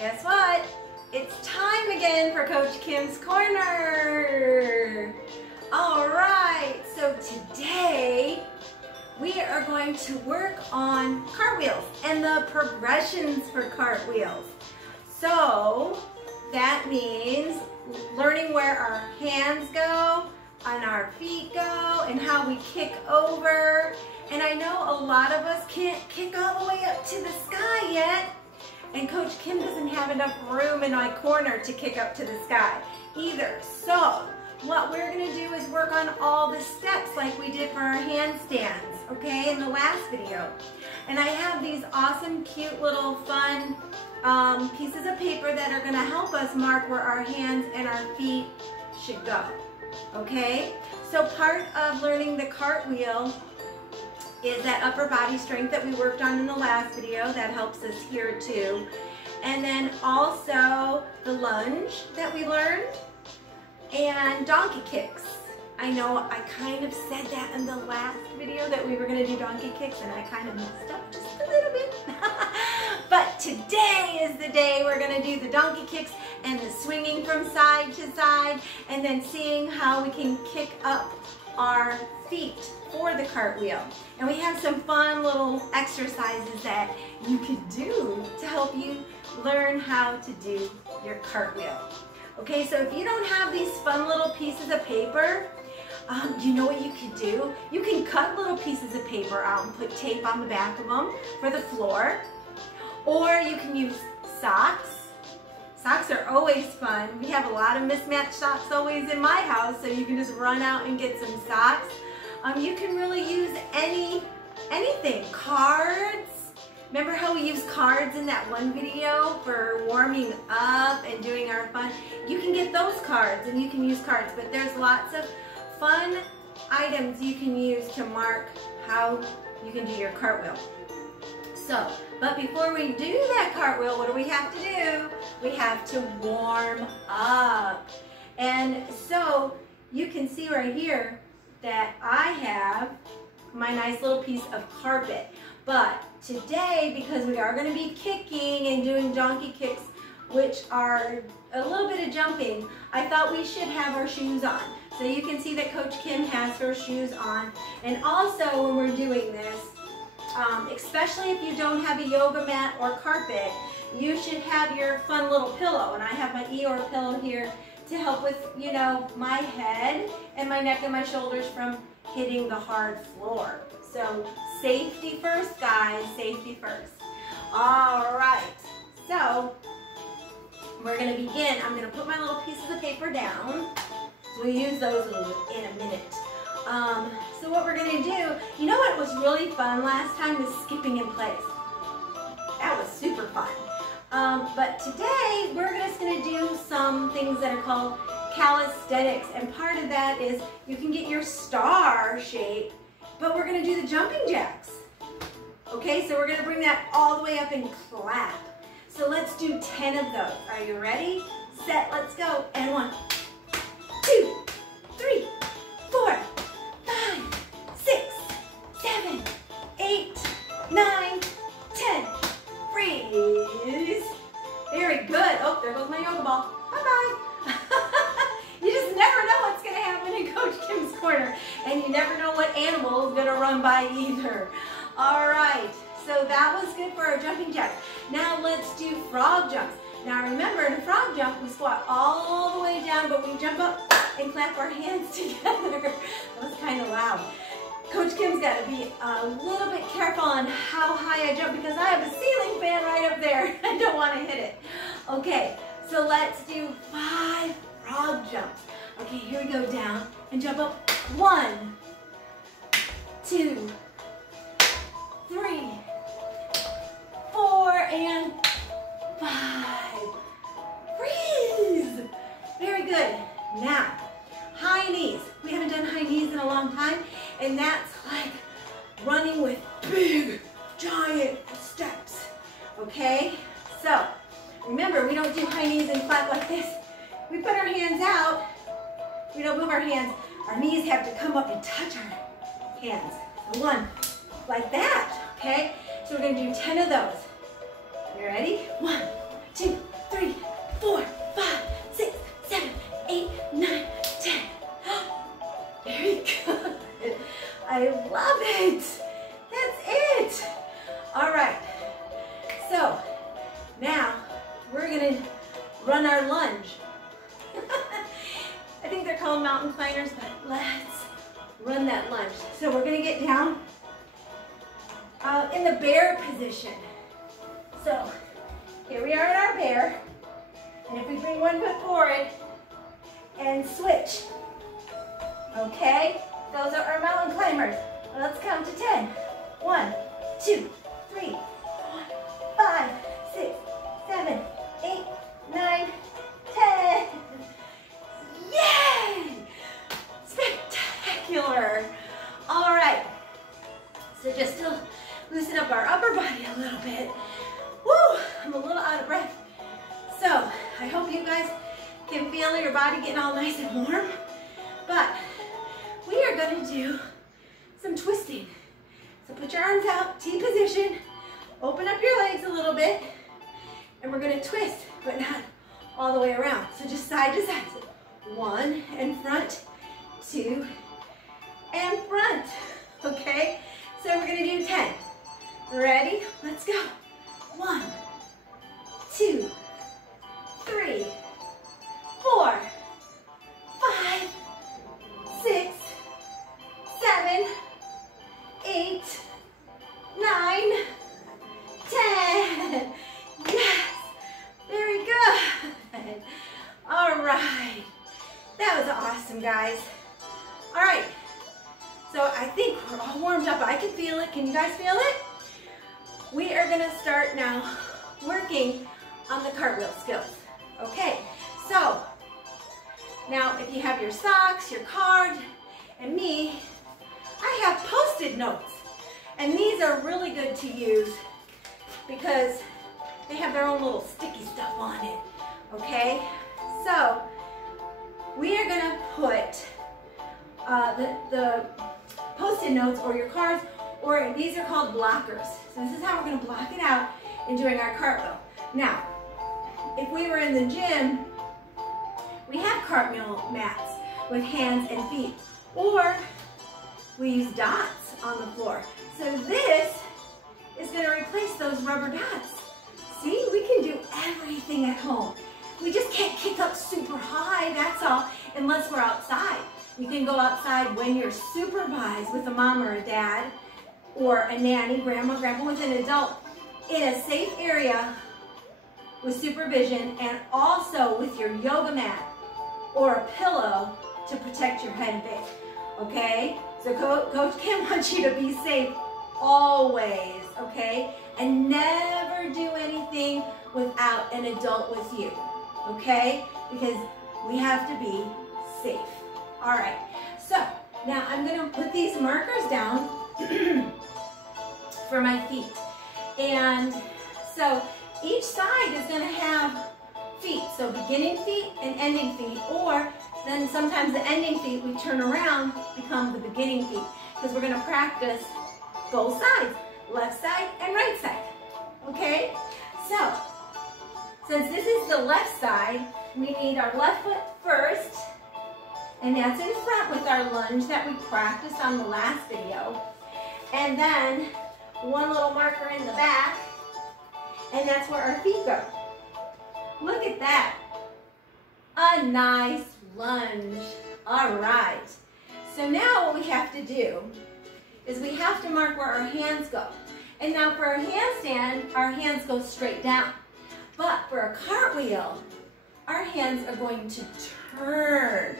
Guess what? It's time again for Coach Kim's Corner. All right, so today we are going to work on cartwheels and the progressions for cartwheels. So that means learning where our hands go and our feet go and how we kick over. And I know a lot of us can't kick all the way up to the sky yet. And Coach Kim doesn't have enough room in my corner to kick up to the sky either. So what we're gonna do is work on all the steps like we did for our handstands, okay, in the last video. And I have these awesome, cute little fun pieces of paper that are gonna help us mark where our hands and our feet should go, okay? So part of learning the cartwheel is that upper body strength that we worked on in the last video. That helps us here too. And then also the lunge that we learned and donkey kicks. I know I kind of said that in the last video that we were gonna do donkey kicks and I kind of messed up just a little bit. But today is the day we're gonna do the donkey kicks and the swinging from side to side and then seeing how we can kick up our feet for the cartwheel. And we have some fun little exercises that you could do to help you learn how to do your cartwheel. Okay, so if you don't have these fun little pieces of paper, you know what you could do? You can cut little pieces of paper out and put tape on the back of them for the floor. Or you can use socks. Socks are always fun. We have a lot of mismatched socks always in my house, so you can just run out and get some socks. You can really use anything. Cards. Remember how we used cards in that one video for warming up and doing our fun? You can get those cards and you can use cards, but there's lots of fun items you can use to mark how you can do your cartwheel. So, but before we do that cartwheel, what do we have to do? We have to warm up. And so you can see right here that I have my nice little piece of carpet. But today, because we are going to be kicking and doing donkey kicks, which are a little bit of jumping, I thought we should have our shoes on. So you can see that Coach Kim has her shoes on. And also when we're doing this, especially if you don't have a yoga mat or carpet, you should have your fun little pillow. And I have my Eeyore pillow here to help with, you know, my head and my neck and my shoulders from hitting the hard floor. So safety first, guys, safety first. All right, so we're gonna begin. I'm gonna put my little pieces of paper down. So we'll use those in a minute. So what we're gonna do, you know what was really fun last time was skipping in place. That was super fun. But today we're just gonna do some things that are called calisthenics, and part of that is you can get your star shape, but we're gonna do the jumping jacks. Okay, so we're gonna bring that all the way up and clap. So let's do 10 of those. Are you ready? Set, let's go. And 1, 2, 3, 4, 5, 6, 7, 8, 9, 10. Freeze. Very good. Oh, there goes my yoga ball. Bye-bye. You just never know what's going to happen in Coach Kim's Corner. And you never know what animal is going to run by either. All right. So that was good for our jumping jacks. Now let's do frog jumps. Now remember, in a frog jump, we squat all the way down, but we jump up and clap our hands together. That was kind of loud. Coach Kim's got to be a little bit careful on how high I jump because I have a ceiling fan right up there. I don't want to hit it. Okay, so let's do 5 frog jumps. Okay, here we go, down and jump up. 1, 2, 3, 4, and 5. Freeze! Very good. Now, high knees. We haven't done high knees in a long time, and that's like running with big, giant steps. Okay? So, remember, we don't do high knees and clap like this. We put our hands out. We don't move our hands. Our knees have to come up and touch our hands. So 1, like that. Okay? So we're going to do 10 of those. You ready? 1, 2, run our lunge. I think they're called mountain climbers, but let's run that lunge. So we're gonna get down in the bear position. So here we are in our bear. And if we bring one foot forward and switch, okay? Those are our mountain climbers. Let's count to 10. 1, 2, 3, 4, 5, 6, 7, 8, 9, 10. Yay! Spectacular. All right. So just to loosen up our upper body a little bit. Woo! I'm a little out of breath. So I hope you guys can feel your body getting all nice and warm. But we are going to do some twisting. So put your arms out, T position. Open up your legs a little bit. And we're going to twist, but not all the way around. So just side to side. So 1 and front, 2 and front. Okay? So we're going to do 10. Ready? Let's go. 1, 2, 3, 4, 5, 6, 7, 8, 9, 10. Yes, very good. All right, that was awesome, guys. All right, so I think we're all warmed up. I can feel it. Can you guys feel it? We are gonna start now working on the cartwheel skills. Okay, so now if you have your socks, your card, and me, I have Post-it notes. And these are really good to use because they have their own little sticky stuff on it, okay? So we are gonna put the Post-it notes or your cards, or these are called blockers. So this is how we're gonna block it out in doing our cartwheel. Now, if we were in the gym, we have cartwheel mats with hands and feet, or we use dots on the floor. So this is gonna replace those rubber dots. See, we can do everything at home. We just can't kick up super high, that's all, unless we're outside. You can go outside when you're supervised with a mom or a dad, or a nanny, grandma, grandpa, with an adult, in a safe area with supervision, and also with your yoga mat or a pillow to protect your head and face, okay? So Coach Kim wants you to be safe always, okay? And never do anything without an adult with you, okay? Because we have to be safe. All right, so now I'm gonna put these markers down for my feet. And so each side is gonna have feet, so beginning feet and ending feet, or then sometimes the ending feet we turn around become the beginning feet, because we're gonna practice both sides, left side and right side, okay? So, since this is the left side, we need our left foot first, and that's in front with our lunge that we practiced on the last video. And then one little marker in the back, and that's where our feet go. Look at that. A nice lunge. All right. So now what we have to do is we have to mark where our hands go. And now for our handstand, our hands go straight down. But for a cartwheel, our hands are going to turn.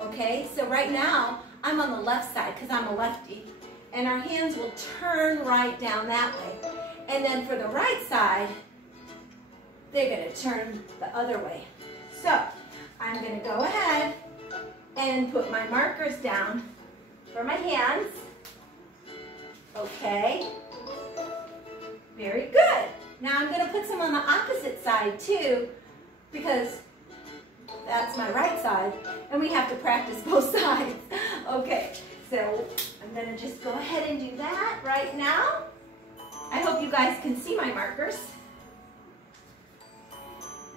Okay, so right now, I'm on the left side because I'm a lefty. And our hands will turn right down that way. And then for the right side, they're going to turn the other way. So I'm going to go ahead and put my markers down for my hands. Okay, very good. Now I'm going to put some on the opposite side too, because that's my right side, and we have to practice both sides. Okay, so I'm going to just go ahead and do that right now. I hope you guys can see my markers.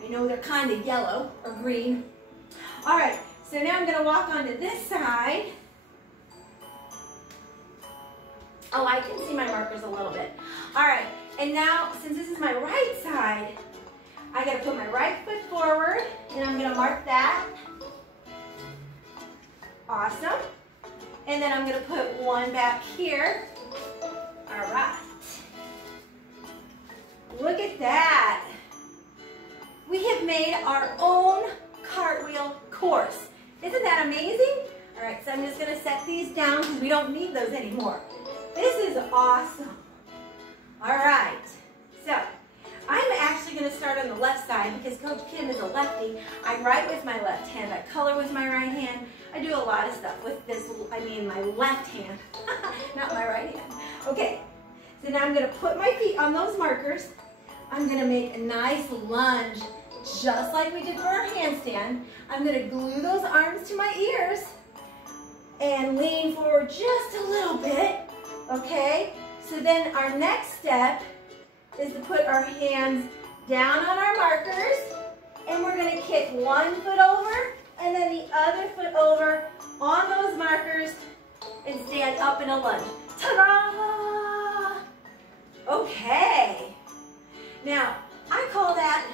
I know they're kind of yellow or green. All right, so now I'm going to walk onto this side. Oh, I can see my markers a little bit. All right, and now since this is my right side, I gotta put my right foot forward, and I'm gonna mark that. Awesome. And then I'm gonna put one back here. All right. Look at that. We have made our own cartwheel course. Isn't that amazing? All right, so I'm just gonna set these down because we don't need those anymore. This is awesome. All right, so I'm actually gonna start on the left side because Coach Kim is a lefty. I write with my left hand, I color with my right hand. I do a lot of stuff with this, I mean my left hand, not my right hand. Okay, so now I'm gonna put my feet on those markers. I'm gonna make a nice lunge, just like we did for our handstand. I'm gonna glue those arms to my ears and lean forward just a little bit, okay? So then our next step is to put our hands down on our markers, and we're gonna kick one foot over and then the other foot over on those markers and stand up in a lunge. Ta-da! Okay. Now, I call that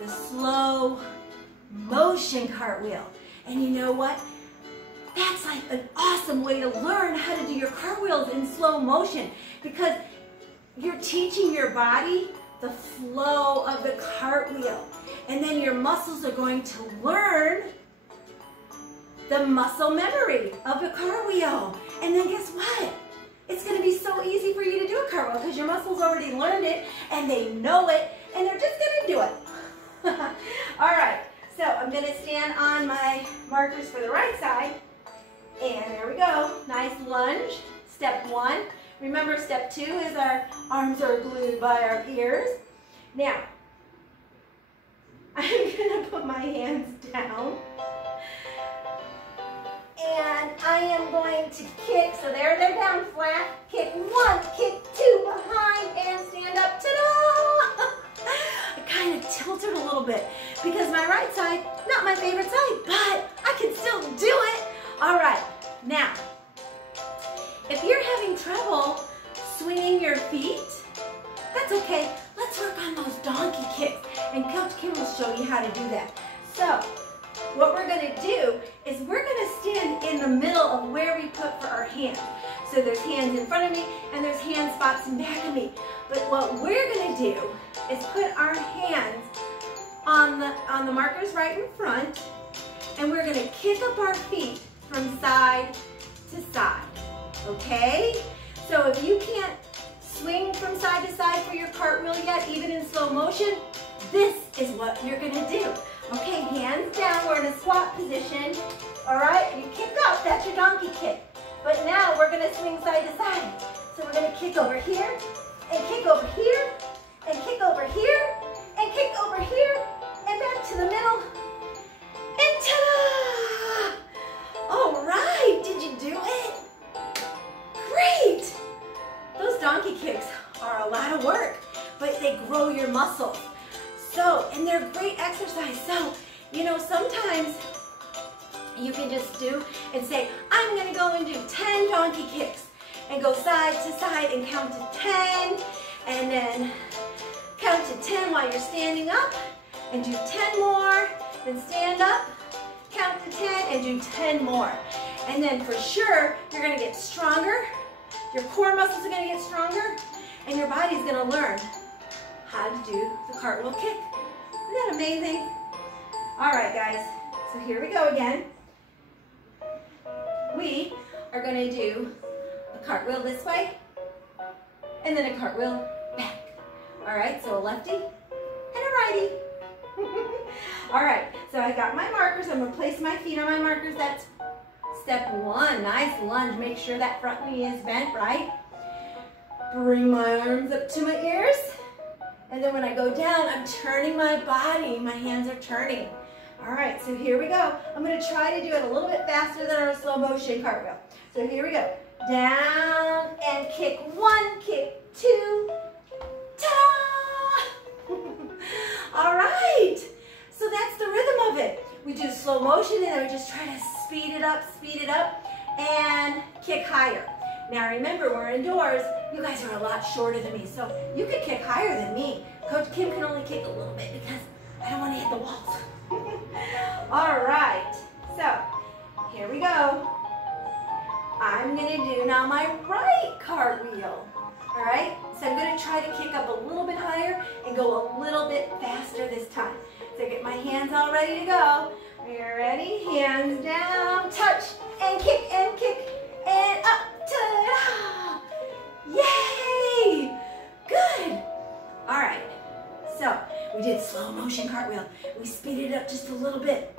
the slow motion cartwheel. And you know what? That's like an awesome way to learn how to do your cartwheels in slow motion because you're teaching your body the flow of the cartwheel. And then your muscles are going to learn the muscle memory of the cartwheel. And then guess what? It's going to be so easy for you to do a cartwheel because your muscles already learned it and they know it and they're just going to do it. All right, so I'm going to stand on my markers for the right side. And there we go. Nice lunge. Step one. Remember, step two is our arms are glued by our ears. Now, I'm going to put my hands down. And I am going to kick, so there they're down flat. Kick one, kick two behind, and stand up. Ta-da! I kind of tilted a little bit because my right side, not my favorite side, but I can still do it. All right, now, if you're having trouble swinging your feet, that's okay. Let's work on those donkey kicks, and Coach Kim will show you how to do that. So, what we're going to do is we're going to stand in the middle of where we put for our hands. So there's hands in front of me and there's hand spots in back of me. But what we're going to do is put our hands on the markers right in front, and we're going to kick up our feet from side to side. Okay? So if you can't swing from side to side for your cartwheel yet, even in slow motion, this is what you're going to do. Okay, hands down, we're in a squat position. All right, you kick up, that's your donkey kick. But now we're gonna swing side to side. So we're gonna kick over here, and kick over here, and kick over here, and kick over here, and back to the middle. And ta-da! All right, did you do it? Great! Those donkey kicks are a lot of work, but they grow your muscles. So, and they're great exercise. So, you know, sometimes you can just do and say, I'm going to go and do 10 donkey kicks and go side to side and count to 10 and then count to 10 while you're standing up and do 10 more, then stand up, count to 10 and do 10 more. And then for sure, you're going to get stronger, your core muscles are going to get stronger, and your body's going to learn how to do the cartwheel kick. Isn't that amazing? All right, guys, so here we go again. We are going to do a cartwheel this way, and then a cartwheel back. All right, so a lefty and a righty. All right, so I got my markers. I'm going to place my feet on my markers. That's step one. Nice lunge. Make sure that front knee is bent, right? Bring my arms up to my ears. And then when I go down, I'm turning my body. My hands are turning. All right, so here we go. I'm going to try to do it a little bit faster than our slow motion cartwheel. So here we go. Down and kick one, kick two. Ta-da! All right. So that's the rhythm of it. We do slow motion and then we just try to speed it up, and kick higher. Now remember, we're indoors. You guys are a lot shorter than me, so you could kick higher than me. Coach Kim can only kick a little bit because I don't want to hit the walls. All right, so here we go. I'm gonna do now my right cartwheel. All right, so I'm gonna try to kick up a little bit higher and go a little bit faster this time. So get my hands all ready to go. Are you ready? Hands down, touch, and kick, and up, ta-da! Yay! Good. All right, so we did slow motion cartwheel. We speeded it up just a little bit.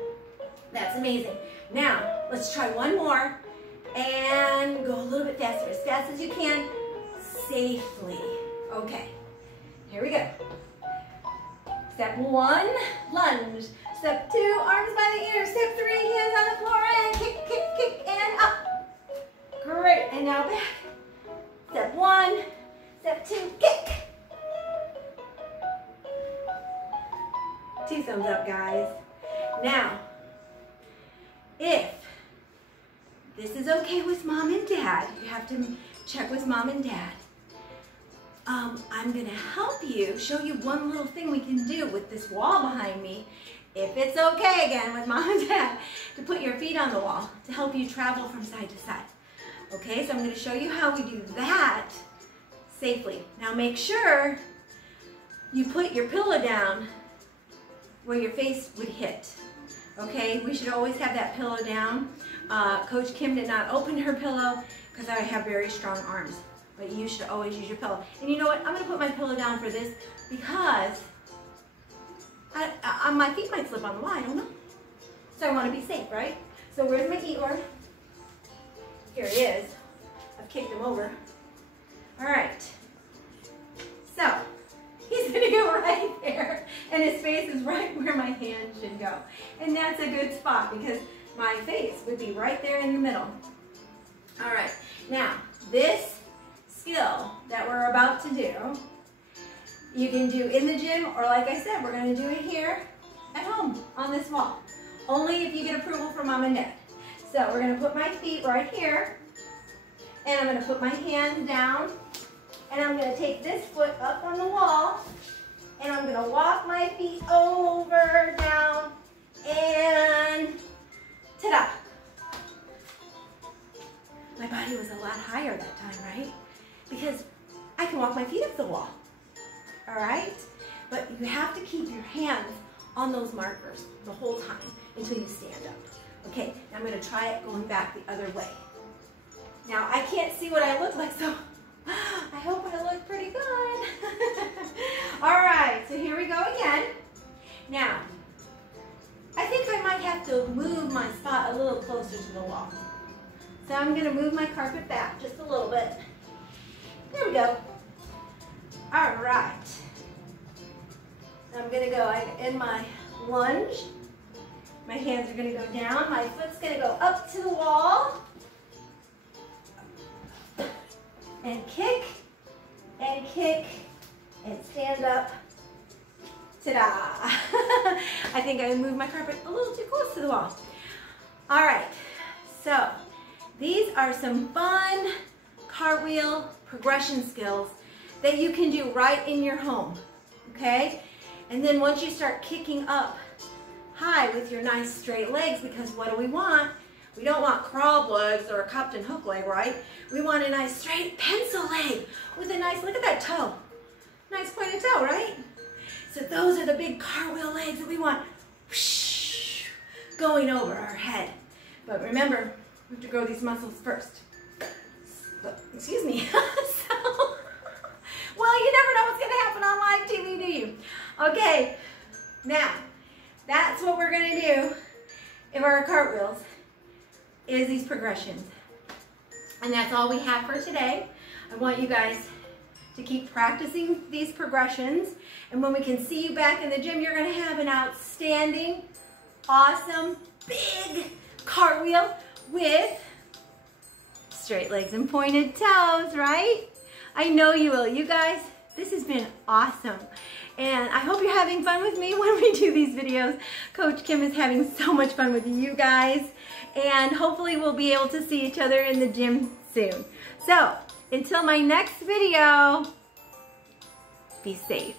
That's amazing. Now, let's try one more and go a little bit faster, as fast as you can, safely. Okay, here we go. Step 1, lunge. Step 2, arms by the ears. Step 3, hands on the floor and kick, and up. Great, and now back. Step 1, step 2, kick. 2 thumbs up, guys. Now, if this is okay with mom and dad, you have to check with mom and dad. I'm gonna help you, show you one little thing we can do with this wall behind me. If it's okay again with mom and dad, to put your feet on the wall to help you travel from side to side. Okay, so I'm gonna show you how we do that safely. Now make sure you put your pillow down where your face would hit. Okay, we should always have that pillow down. Coach Kim did not open her pillow because I have very strong arms, but you should always use your pillow. And you know what, I'm gonna put my pillow down for this because my feet might slip on the wall, I don't know. So I wanna be safe, right? So where's my Eeyore? Here he is. I've kicked him over. All right, so he's gonna go right there, and his face is right where my hand should go. And that's a good spot because my face would be right there in the middle. All right, now this skill that we're about to do, you can do in the gym, or like I said, we're gonna do it here at home on this wall. Only if you get approval from mom and dad. So we're gonna put my feet right here, and I'm gonna put my hands down, and I'm gonna take this foot up on the wall, and I'm gonna walk my feet over, down, and ta-da. My body was a lot higher that time, right? Because I can walk my feet up the wall, all right? But you have to keep your hands on those markers the whole time until you stand up. Okay, now I'm gonna try it going back the other way. Now, I can't see what I look like, so I hope I look pretty good. All right, so here we go again. Now, I think I might have to move my spot a little closer to the wall. So I'm gonna move my carpet back just a little bit. There we go. All right. I'm gonna go in my lunge. My hands are gonna go down. My foot's gonna go up to the wall. And kick, and stand up. Ta-da! I think I moved my carpet a little too close to the wall. All right, so these are some fun cartwheel progression skills that you can do right in your home, okay? And then once you start kicking up high with your nice straight legs, because what do we want? We don't want crab legs or a cupped and hook leg, right? We want a nice straight pencil leg with a nice, look at that toe. Nice pointed toe, right? So those are the big cartwheel legs that we want whoosh, going over our head. But remember, we have to grow these muscles first. So, excuse me. Well, you never know what's gonna happen on live TV, do you? Okay, now, that's what we're gonna do in our cartwheels, is these progressions. And that's all we have for today. I want you guys to keep practicing these progressions. And when we can see you back in the gym, you're gonna have an outstanding, awesome, big cartwheel with straight legs and pointed toes, right? I know you will. You guys, this has been awesome. And I hope you're having fun with me when we do these videos. Coach Kim is having so much fun with you guys. And hopefully we'll be able to see each other in the gym soon. So, until my next video, be safe.